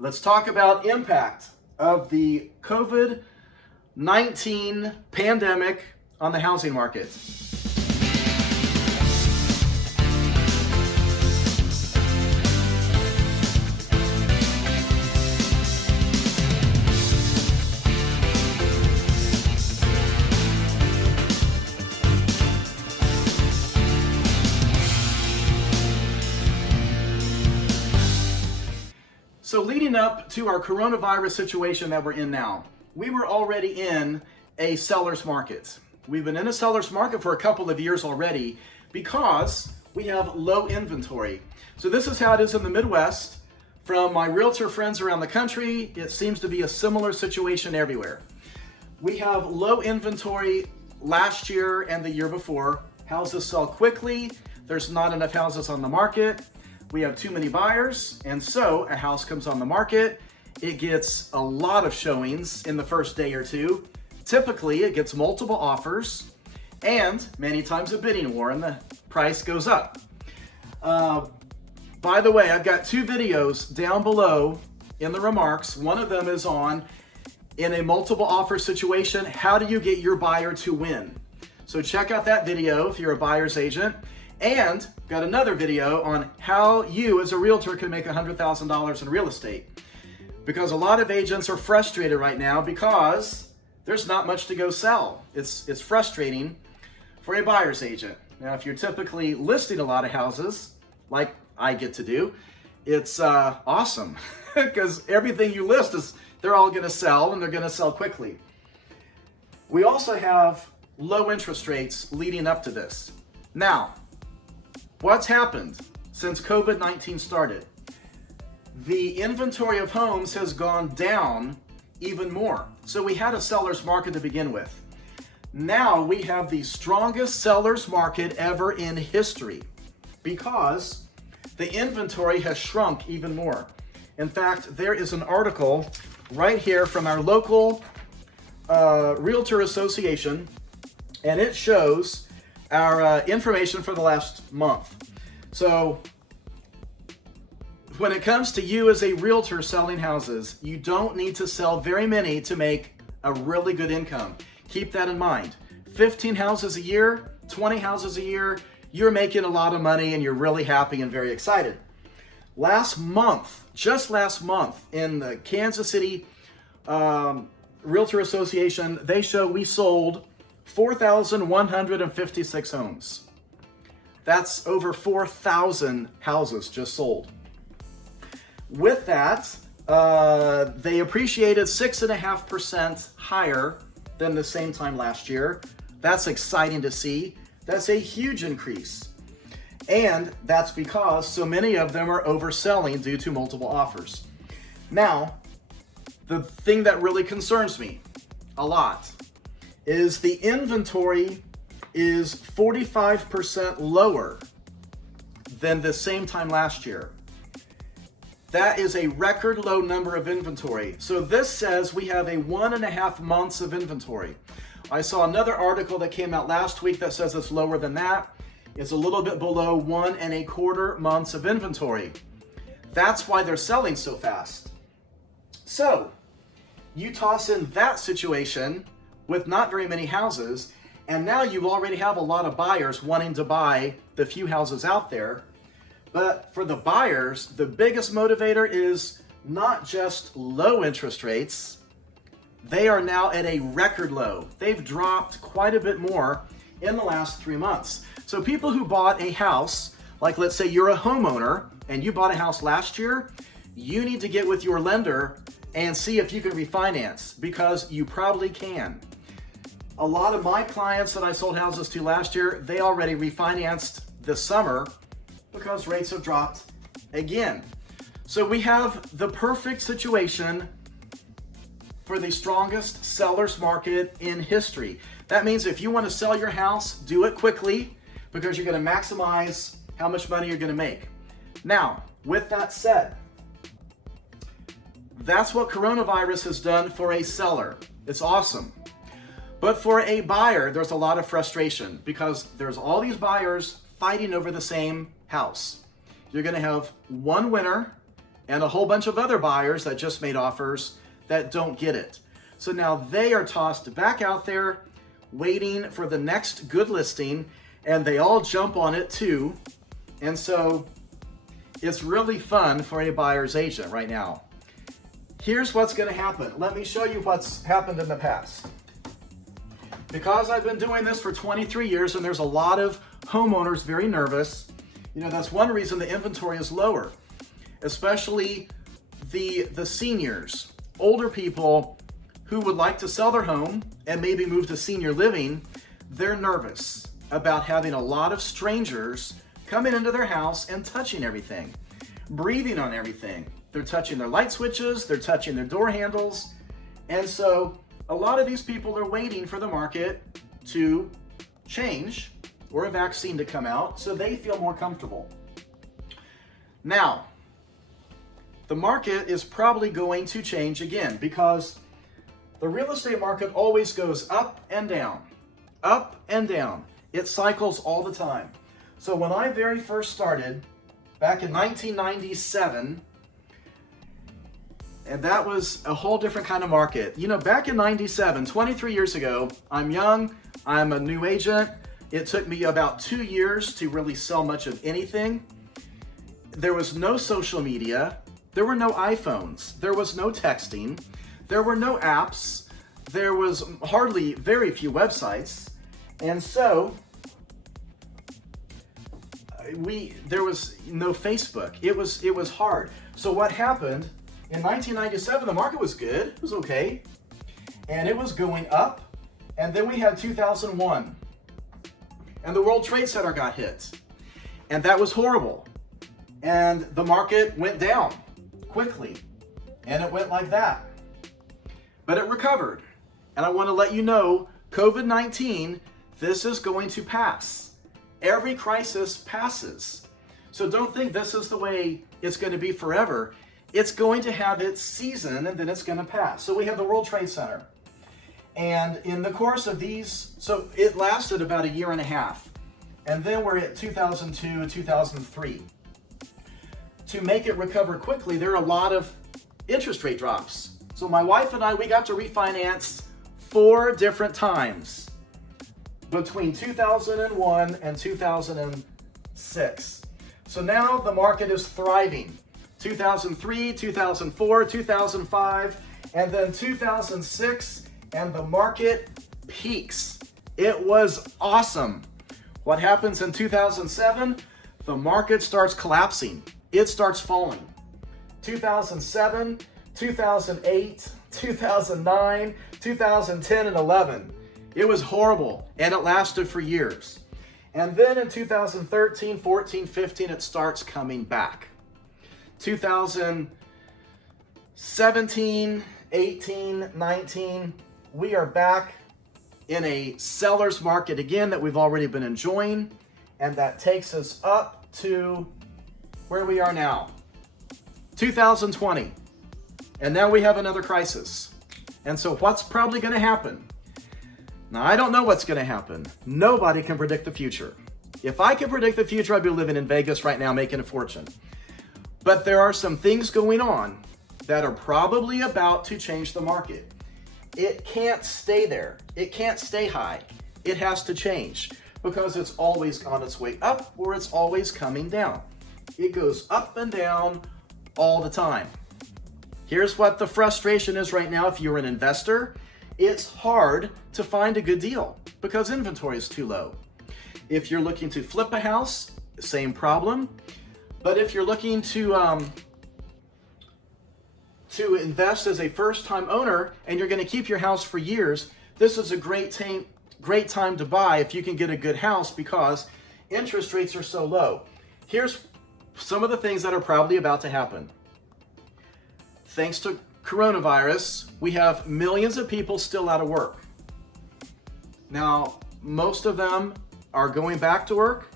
Let's talk about impact of the COVID-19 pandemic on the housing market. So leading up to our coronavirus situation that we're in now, we were already in a seller's market. We've been in a seller's market for a couple of years already because we have low inventory. So this is how it is in the Midwest. From my realtor friends around the country, it seems to be a similar situation everywhere. We have low inventory last year and the year before. Houses sell quickly. There's not enough houses on the market. We have too many buyers, and so a house comes on the market. It gets a lot of showings in the first day or two. Typically, it gets multiple offers, and many times a bidding war, and the price goes up. By the way, I've got two videos down below in the remarks. One of them is on, in a multiple offer situation, how do you get your buyer to win? So check out that video if you're a buyer's agent. And got another video on how you as a realtor can make $100,000 in real estate. Because a lot of agents are frustrated right now because there's not much to go sell. It's frustrating for a buyer's agent. Now, if you're typically listing a lot of houses, like I get to do, it's awesome because everything you list they're all gonna sell and they're gonna sell quickly. We also have low interest rates leading up to this. Now, what's happened since COVID-19 started? The inventory of homes has gone down even more. So we had a seller's market to begin with. Now we have the strongest seller's market ever in history because the inventory has shrunk even more. In fact, there is an article right here from our local Realtor Association, and it shows our information for the last month. So when it comes to you as a realtor selling houses, you don't need to sell very many to make a really good income. Keep that in mind. 15 houses a year, 20 houses a year, you're making a lot of money and you're really happy and very excited. Just last month in the Kansas City Realtor Association, they show we sold 4,156 homes. That's over 4,000 houses just sold. With that, they appreciated 6.5% higher than the same time last year. That's exciting to see. That's a huge increase. And that's because so many of them are overselling due to multiple offers. Now, the thing that really concerns me a lot is the inventory is 45% lower than the same time last year. That is a record low number of inventory. So this says we have a 1.5 months of inventory. I saw another article that came out last week that says it's lower than that. It's a little bit below 1.25 months of inventory. That's why they're selling so fast. So you toss in that situation with not very many houses, and now you already have a lot of buyers wanting to buy the few houses out there. But for the buyers, the biggest motivator is not just low interest rates. They are now at a record low. They've dropped quite a bit more in the last 3 months. So people who bought a house, like let's say you're a homeowner and you bought a house last year, you need to get with your lender and see if you can refinance, because you probably can. A lot of my clients that I sold houses to last year, they already refinanced this summer because rates have dropped again. So we have the perfect situation for the strongest seller's market in history. That means if you want to sell your house, do it quickly because you're going to maximize how much money you're going to make. Now, with that said, that's what coronavirus has done for a seller. It's awesome. But for a buyer, there's a lot of frustration because there's all these buyers fighting over the same house. You're going to have one winner and a whole bunch of other buyers that just made offers that don't get it. So now they are tossed back out there waiting for the next good listing, and they all jump on it too. And so it's really fun for a buyer's agent right now. Here's what's going to happen. Let me show you what's happened in the past. Because I've been doing this for 23 years and there's a lot of homeowners very nervous, that's one reason the inventory is lower, especially the seniors, older people who would like to sell their home and maybe move to senior living. They're nervous about having a lot of strangers coming into their house and touching everything, breathing on everything. They're touching their light switches, they're touching their door handles. And so a lot of these people are waiting for the market to change or a vaccine to come out so they feel more comfortable. Now, the market is probably going to change again because the real estate market always goes up and down, up and down. It cycles all the time. So when I very first started back in 1997, and that was a whole different kind of market. Back in 97, 23 years ago, I'm young, I'm a new agent. It took me about 2 years to really sell much of anything. There was no social media. There were no iPhones. There was no texting. There were no apps. There was very few websites. And so there was no Facebook. It was hard. So what happened? In 1997, the market was good. It was okay. And it was going up. And then we had 2001. And the World Trade Center got hit. And that was horrible. And the market went down quickly. And it went like that. But it recovered. And I want to let you know, COVID-19, this is going to pass. Every crisis passes. So don't think this is the way it's going to be forever. It's going to have its season and then it's going to pass. So we have the World Trade Center. And in the course of so it lasted about a year and a half. And then we're at 2002 and 2003. To make it recover quickly, there are a lot of interest rate drops. So my wife and I, we got to refinance 4 different times between 2001 and 2006. So now the market is thriving. 2003, 2004, 2005, and then 2006, and the market peaks. It was awesome. What happens in 2007? The market starts collapsing. It starts falling. 2007, 2008, 2009, 2010, and 11. It was horrible, and it lasted for years. And then in 2013, 14, 15, it starts coming back. 2017, 18, 19, we are back in a seller's market again that we've already been enjoying, and that takes us up to where we are now, 2020. And now we have another crisis. And so what's probably going to happen? Now, I don't know what's going to happen. Nobody can predict the future. If I could predict the future, I'd be living in Vegas right now making a fortune. But there are some things going on that are probably about to change the market. It can't stay there. It can't stay high. It has to change because it's always on its way up or it's always coming down. It goes up and down all the time. Here's what the frustration is right now if you're an investor. It's hard to find a good deal because inventory is too low. If you're looking to flip a house, same problem. But if you're looking to invest as a first-time owner and you're going to keep your house for years, this is a great time to buy if you can get a good house because interest rates are so low. Here's some of the things that are probably about to happen. Thanks to coronavirus, we have millions of people still out of work. Now, most of them are going back to work.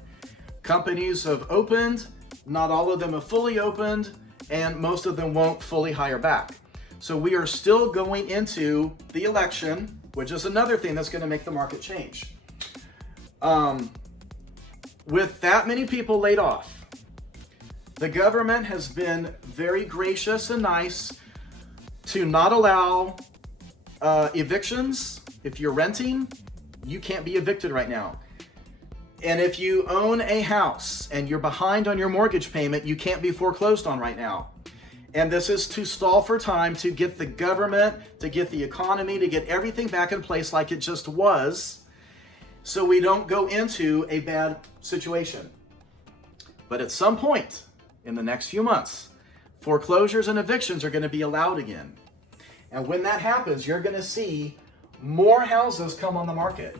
Companies have opened. Not all of them have fully opened, and most of them won't fully hire back. So we are still going into the election, which is another thing that's going to make the market change. With that many people laid off, the government has been very gracious and nice to not allow evictions. If you're renting, you can't be evicted right now. And if you own a house and you're behind on your mortgage payment, you can't be foreclosed on right now. And this is to stall for time, to get the government, to get the economy, to get everything back in place like it just was, so we don't go into a bad situation. But at some point in the next few months, foreclosures and evictions are going to be allowed again. And when that happens, you're going to see more houses come on the market.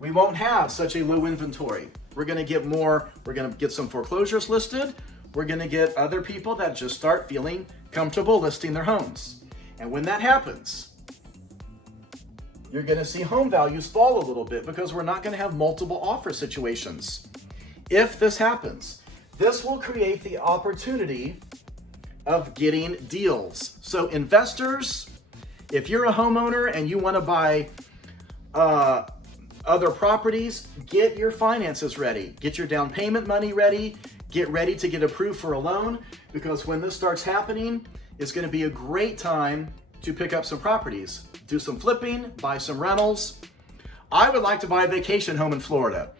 We won't have such a low inventory. We're going to get more, we're going to get some foreclosures listed. We're going to get other people that just start feeling comfortable listing their homes. And when that happens, you're going to see home values fall a little bit because we're not going to have multiple offer situations. If this happens, this will create the opportunity of getting deals. So investors, if you're a homeowner and you want to buy other properties, get your finances ready. Get your down payment money ready. Get ready to get approved for a loan, because when this starts happening, it's going to be a great time to pick up some properties, do some flipping, buy some rentals. I would like to buy a vacation home in Florida.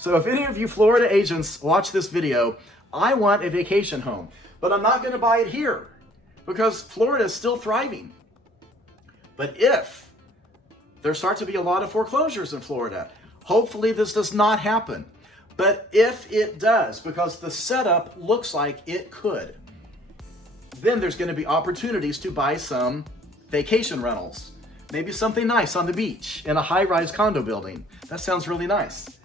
So if any of you Florida agents watch this video, I want a vacation home, but I'm not going to buy it here because Florida is still thriving. But if there start to be a lot of foreclosures in Florida, hopefully this does not happen. But if it does, because the setup looks like it could, then there's going to be opportunities to buy some vacation rentals. Maybe something nice on the beach in a high-rise condo building. That sounds really nice.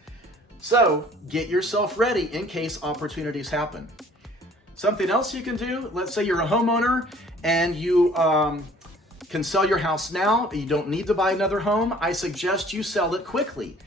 So get yourself ready in case opportunities happen. Something else you can do, let's say you're a homeowner and you can sell your house now. You don't need to buy another home. I suggest you sell it quickly.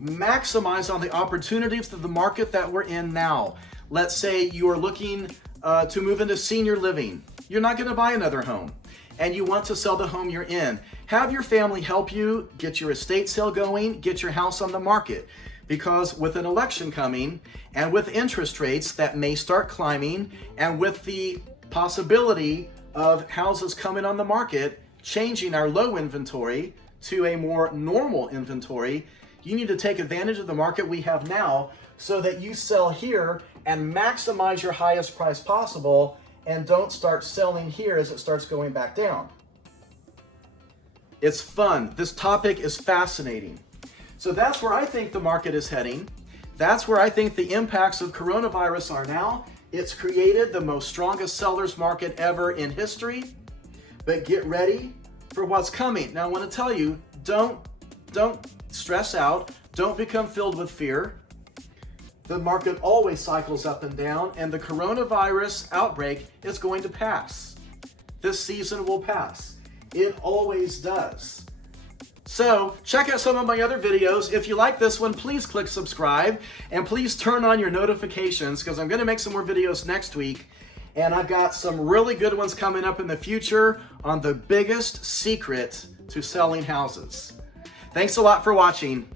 Maximize on the opportunities of the market that we're in now. Let's say you are looking to move into senior living. You're not going to buy another home and you want to sell the home you're in. Have your family help you get your estate sale going, get your house on the market. Because with an election coming and with interest rates that may start climbing and with the possibility of houses coming on the market, changing our low inventory to a more normal inventory, you need to take advantage of the market we have now so that you sell here and maximize your highest price possible and don't start selling here as it starts going back down. It's fun. This topic is fascinating. So that's where I think the market is heading. That's where I think the impacts of coronavirus are now. It's created the most strongest sellers market ever in history. But get ready for what's coming. Now I want to tell you, don't stress out. Don't become filled with fear. The market always cycles up and down, and the coronavirus outbreak is going to pass. This season will pass. It always does. So check out some of my other videos. If you like this one, please click subscribe and please turn on your notifications because I'm going to make some more videos next week. And I've got some really good ones coming up in the future on the biggest secret to selling houses. Thanks a lot for watching.